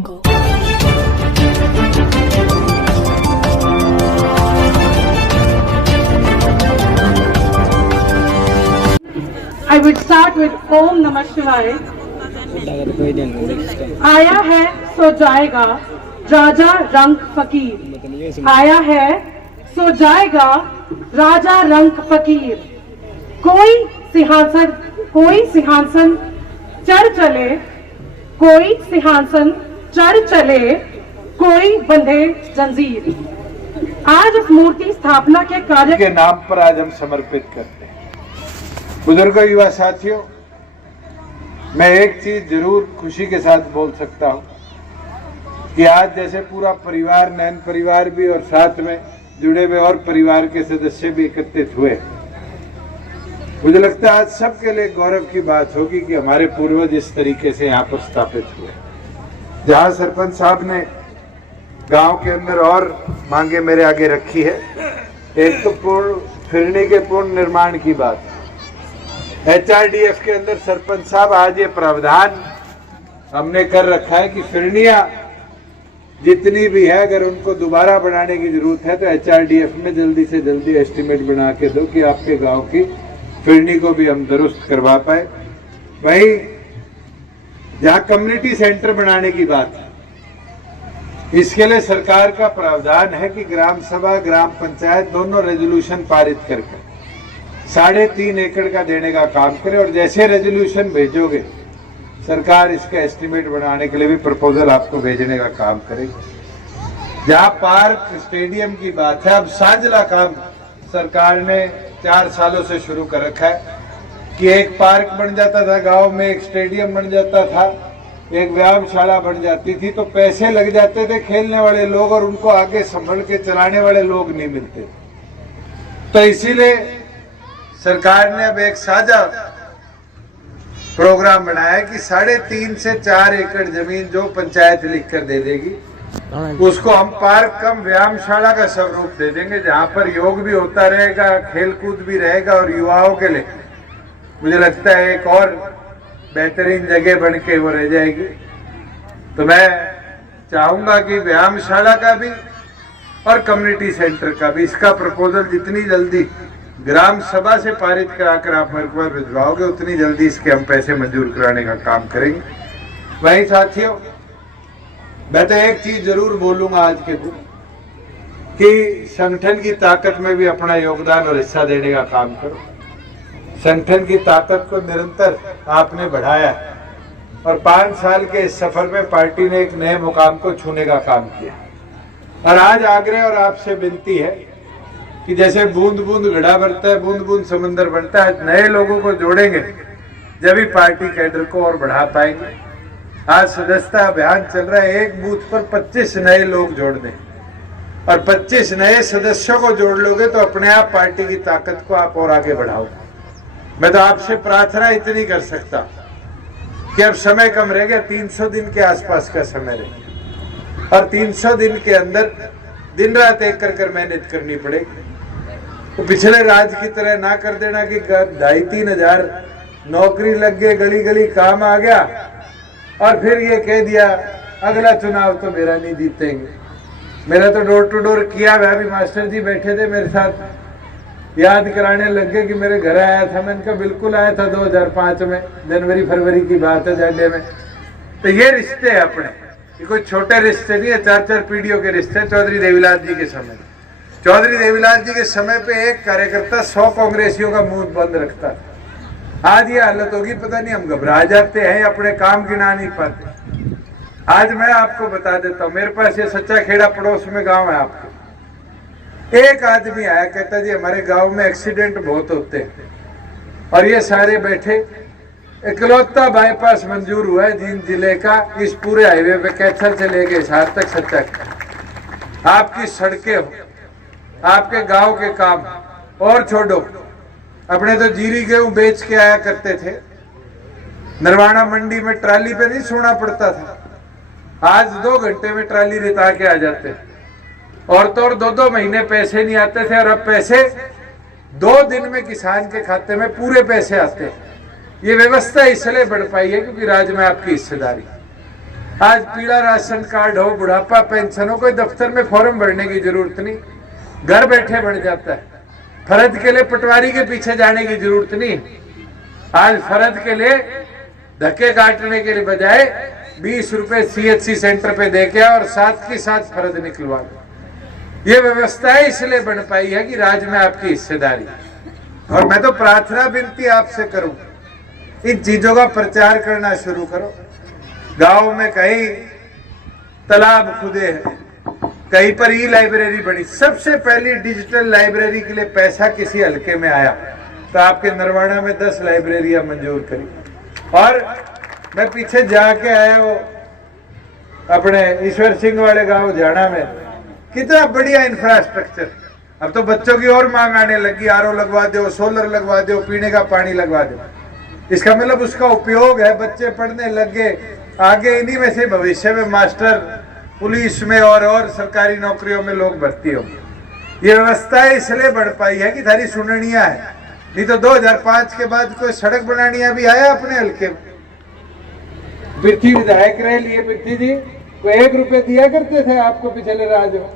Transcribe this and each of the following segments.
I would start with Om Namah Shivaya. आया है सो जाएगा राजा रंग फकीर, आया है सो जाएगा राजा रंग फकीर। कोई सिंहासन चढ़ चले, कोई सिंहासन चढ़ चले, कोई बंधे जंजीर। आज इस मूर्ति स्थापना के कार्य के नाम पर आज हम समर्पित करते हैं। बुजुर्गों, युवा साथियों, मैं एक चीज जरूर खुशी के साथ बोल सकता हूं कि आज जैसे पूरा परिवार, नैन परिवार भी और साथ में जुड़े हुए और परिवार के सदस्य भी एकत्रित हुए, मुझे लगता है आज सबके लिए गौरव की बात होगी कि हमारे पूर्वज इस तरीके से यहाँ पर स्थापित हुए। जहाँ सरपंच साहब ने गांव के अंदर और मांगे मेरे आगे रखी है, एक तो फिरनी के पूर्ण निर्माण की बात। HRDF के अंदर सरपंच साहब आज ये प्रावधान हमने कर रखा है कि फिरनियां जितनी भी है अगर उनको दोबारा बनाने की जरूरत है तो HRDF में जल्दी से जल्दी एस्टिमेट बना के दो कि आपके गांव की फिरनी को भी हम दुरुस्त करवा पाए। वहीं जहां कम्युनिटी सेंटर बनाने की बात है, इसके लिए सरकार का प्रावधान है कि ग्राम सभा, ग्राम पंचायत दोनों रेजोल्यूशन पारित करके 3.5 एकड़ का देने का काम करे और जैसे रेजोल्यूशन भेजोगे सरकार इसका एस्टिमेट बनाने के लिए भी प्रपोजल आपको भेजने का काम करेगी। जहां पार्क, स्टेडियम की बात है, अब सांझला काम सरकार ने 4 सालों से शुरू कर रखा है कि एक पार्क बन जाता था गांव में, एक स्टेडियम बन जाता था, एक व्यायामशाला बन जाती थी, तो पैसे लग जाते थे खेलने वाले लोग और उनको आगे संभल के चलाने वाले लोग नहीं मिलते। तो इसीलिए सरकार ने अब एक साझा प्रोग्राम बनाया है कि 3.5 से 4 एकड़ जमीन जो पंचायत लिख कर दे देगी उसको हम पार्क कम व्यायामशाला का स्वरूप दे देंगे, जहां पर योग भी होता रहेगा, खेलकूद भी रहेगा और युवाओं के लिए मुझे लगता है एक और बेहतरीन जगह बन के वो रह जाएगी। तो मैं चाहूंगा कि व्यायामशाला का भी और कम्युनिटी सेंटर का भी इसका प्रपोजल जितनी जल्दी ग्राम सभा से पारित कराकर आप मेरे को भिजवाओगे उतनी जल्दी इसके हम पैसे मंजूर कराने का काम करेंगे। वही साथियों, मैं तो एक चीज जरूर बोलूंगा आज के दिन कि संगठन की ताकत में भी अपना योगदान और हिस्सा देने का काम करो। संगठन की ताकत को निरंतर आपने बढ़ाया और 5 साल के इस सफर में पार्टी ने एक नए मुकाम को छूने का काम किया। और आज आग्रह और आपसे विनती है कि जैसे बूंद बूंद घड़ा भरता है, बूंद बूंद समंदर बनता है, नए लोगों को जोड़ेंगे जब भी पार्टी कैडर को और बढ़ा पाएंगे। आज सदस्यता अभियान चल रहा है, एक बूथ पर 25 नए लोग जोड़ दें और 25 नए सदस्यों को जोड़ लोगे तो अपने आप पार्टी की ताकत को आप और आगे बढ़ाओ। मैं तो आपसे प्रार्थना इतनी कर सकता कि अब समय कम रह गया, 300 दिन के आसपास का समय रह गया और 300 दिन के अंदर दिन रात एक कर मेहनत करनी पड़ेगी। तो पिछले राज की तरह ना कर देना कि 2,500-3 हजार नौकरी लग गए, गली गली काम आ गया और फिर ये कह दिया अगला चुनाव तो मेरा नहीं जीतेंगे। मेरा तो डोर टू डोर किया। वह भी मास्टर जी बैठे थे मेरे साथ, याद कराने लग गए कि मेरे घर आया था। मैंने कहा बिल्कुल आया था, 2005 में जनवरी फरवरी की बात है, जाडे में। तो ये रिश्ते है अपने, ये कोई छोटे रिश्ते नहीं है, 4-4 पीढ़ियों के रिश्ते। चौधरी देवीलाल जी के समय, चौधरी देवीलाल जी के समय पे एक कार्यकर्ता 100 कांग्रेसियों का मुंह बंद रखता था। आज ये हालत होगी, पता नहीं हम घबरा जाते हैं, अपने काम गिना नहीं पाते। आज मैं आपको बता देता हूँ, मेरे पास ये सच्चा खेड़ा पड़ोस में गांव है आपको। एक आदमी आया, कहता जी हमारे गांव में एक्सीडेंट बहुत होते हैं और ये सारे बैठे, इकलौता बाईपास मंजूर हुआ है जींद जिले का, इस पूरे हाईवे पे कैथल से लेके हिसार तक सच्चा खेड़ा। आपकी सड़कें हो, आपके गांव के काम और छोड़ो, अपने तो जीरी गेहूं बेच के आया करते थे, नरवाना मंडी में ट्राली पे नहीं सोना पड़ता था। आज 2 घंटे में ट्राली रिता के आ जाते हैं और तो और 2-2 महीने पैसे नहीं आते थे और अब पैसे 2 दिन में किसान के खाते में पूरे पैसे आते हैं। ये व्यवस्था इसलिए बढ़ पाई है क्योंकि राज्य में आपकी हिस्सेदारी। आज पीला राशन कार्ड हो, बुढ़ापा पेंशन हो, कोई दफ्तर में फॉर्म भरने की जरूरत नहीं, घर बैठे बन जाता है। फर्ज के लिए पटवारी के पीछे जाने की जरूरत नहीं। आज फर्ज के लिए धक्के काटने के लिए बजाय 20 रुपए CHC सेंटर पे दे के और साथ के साथ फर्ज निकलवा दो। ये व्यवस्था इसलिए बन पाई है कि राज्य में आपकी हिस्सेदारी। और मैं तो प्रार्थना विनती आपसे करूं, इन चीजों का प्रचार करना शुरू करो। गांव में कहीं तालाब खुदे हैं, कहीं पर लाइब्रेरी बनी। सबसे पहली डिजिटल लाइब्रेरी के लिए पैसा किसी हल्के में आया तो आपके नरवाना में 10 लाइब्रेरियां मंजूर करी। और मैं पीछे जाके आया वो अपने ईश्वर सिंह वाले गांव जाना में, कितना बढ़िया इंफ्रास्ट्रक्चर। अब तो बच्चों की और मांग आने लगी, RO लगवा दो, सोलर लगवा दो, पीने का पानी लगवा दो। इसका मतलब उसका उपयोग है, बच्चे पढ़ने लग गए, आगे इन्हीं में से भविष्य में मास्टर, पुलिस में और सरकारी नौकरियों में लोग भर्ती होंगे। ये व्यवस्था इसलिए बढ़ पाई है कि थारी सुननिया है, नहीं तो 2005 के बाद कोई सड़क बनानिया भी आया अपने हल्के में। पृथ्वी विधायक रह लिए, पृथ्वी जी कोई 1 रुपए दिया करते थे आपको पिछले राज में,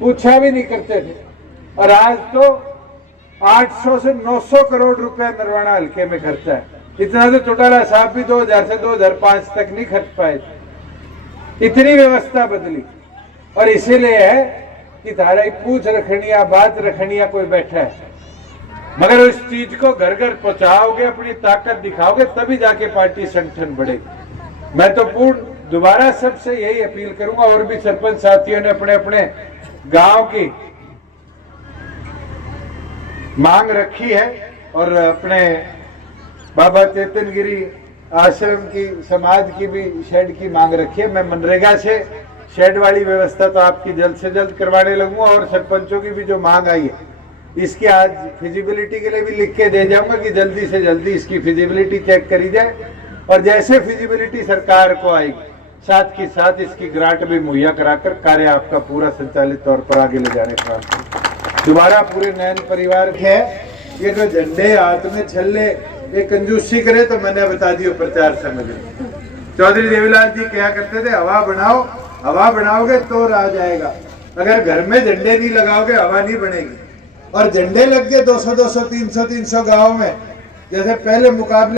पूछा भी नहीं करते थे। और आज तो 800 से 900 करोड़ रुपए नरवाना हल्के में खर्चा है। इतना तो चौटाला साहब भी 2000 से 2005 तक नहीं खर्च पाए थे। इतनी व्यवस्था बदली। और इसीलिए है कि तारा पूछ रखनिया, बात रखनिया कोई बैठा है, मगर उस चीज को घर घर पहुंचाओगे, अपनी ताकत दिखाओगे, तभी जाके पार्टी संगठन बढ़ेगी। मैं तो पूर्ण दोबारा सबसे यही अपील करूंगा, और भी सरपंच साथियों ने अपने अपने गांव की मांग रखी है और अपने बाबा चेतन गिरी आश्रम की, समाज की भी शेड की मांग रखी है। मैं मनरेगा से शेड वाली व्यवस्था तो आपकी जल्द से जल्द करवाने लगूंगा। और सरपंचों की भी जो मांग आई है, इसकी आज फिजिबिलिटी के लिए भी लिख के दे जाऊंगा कि जल्दी से जल्दी इसकी फिजिबिलिटी चेक करी जाए। और जैसे फिजिबिलिटी सरकार को आएगी, साथ ही साथ इसकी ग्रांट भी मुहैया कराकर कार्य आपका पूरा संचालित तौर पर आगे ले जाने का दोबारा पूरे नयन परिवार के है। ये जो झंडे हाथ में छल्ले ये कंजूसी करे तो मैंने बता दियो प्रचार समझ। चौधरी देवीलाल जी क्या करते थे, हवा बनाओ, हवा बनाओगे तो राज आएगा। अगर घर में झंडे नहीं लगाओगे हवा नहीं बनेगी। और झंडे लग गए 200-200, 300-300 गाँव में, जैसे पहले मुकाबले